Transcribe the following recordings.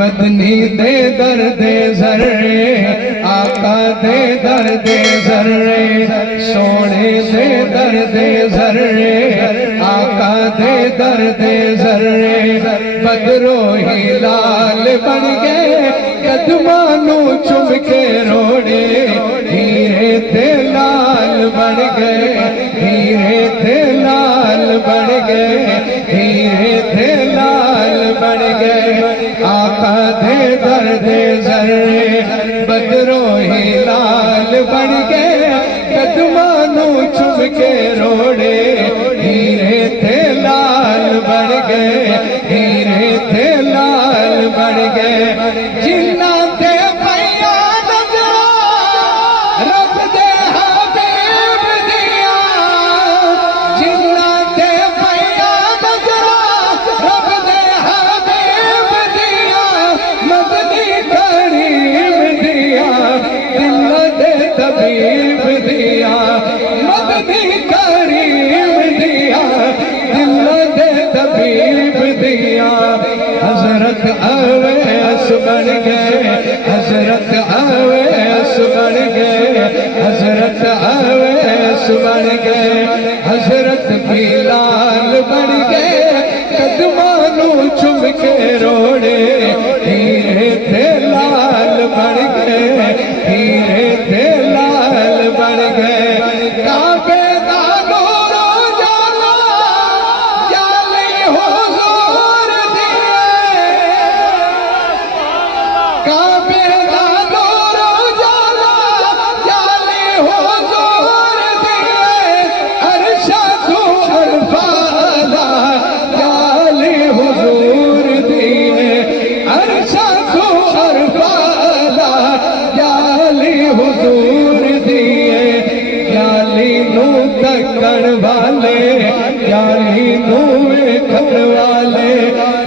مدنی دے درد ذرے آقا دے درد ذرے سونے دے درد ذرے آقا دے درد ذرے بدرو ہلال بن گئے قدمانو چم کے روڑے ہیرے تے لال بن گئے ہیرے تے لال بن گئے ہیرے تے لال بن گئے آقا دے درد ذرے بدرو ہلال بن گئے قدمانو چم کے روڑے ہیرے تے لال بن گئے ہیرے تے لال بن گئے جنہ تے پیا نظرہ رب دے حبیب دیا جنہ تے پیا نظرہ رب دے حبیب دیا مدنی کریم دیا دل دے طبیب دیا مدنی کریم دیا دل دے طبیب دیا حضرت اویس بن گئے حضرت اویس بن گئے حضرت اویس بن گئے حضرت بلال بن گئے قدمانو چم کے روڑے ہیرے تے لال بن گئے ہیرے تے لال بن گئے کعبے دا نور جالا جالی حضور دیے کعبے دا نور جالا جالی حضور دیے ارشد عرفالا جالی حضور دیے ارشد عرفالا جالی حضور دیے جالی نو تکڑ والے جالی نو ویکھن والے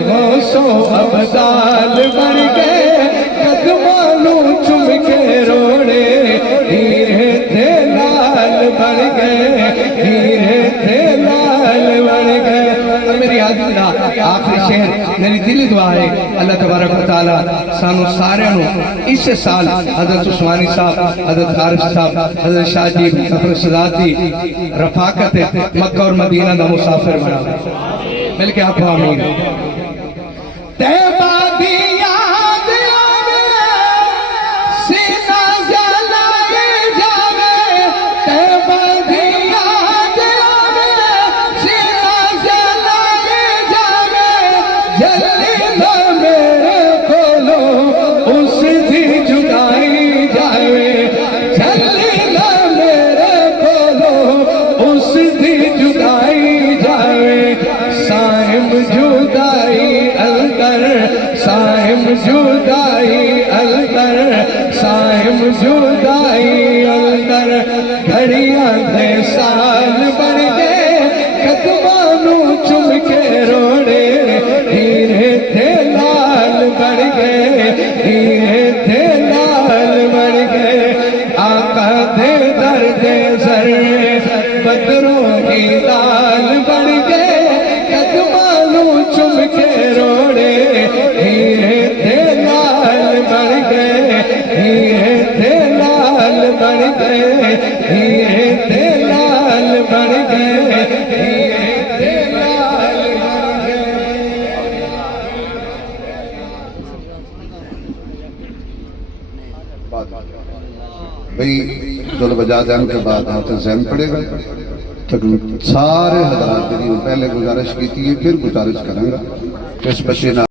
غوث و ابدال بن گئے قدمانو چم کے روڑے ہیرے تے لال بن گئے ہیرے تے لال بن گئے میری حاضرہ آخری شہر میری دلی دعا ہے اللہ تبارک و تعالیٰ سانو سارے اس سال حضرت عثمانی صاحب حضرت عارف صاحب حضرت شاہ جی ظفر صداتی رفاقت مکہ اور مدینہ دا مسافر بنا مل کے آپ آمین تیبہ دی یاد آوے سینہ جلائے جاوے تیبہ دی یاد آوے سینہ جلائے جاوے جلی نہ میرے کولو اس دی جدائی جاوے جلی نہ میرے کولو اس دی جدائی جاوے سائم جدائی الدر سائم جدائی الدر سائم جدائی الدر گھڑیاں دے سال بن گئے قدمانو چم کے روڑے ہیرے تے لال بن گئے ہیرے تے لال بن گئے آقا دے درد ذرے بدرو ہلال بن گئے قدمانو چم کے روڑے ہیرے تے لال بن گئے ہیرے تے لال بن گئے ہیرے تے لال بن گئے ہیرے تے لال بن گئے بھئی دل بجا جان کے بعد آتے ذہن پڑے گا سارے حضرات پہلے گزارش کی تھی پھر گزارش کریں گا اس بچے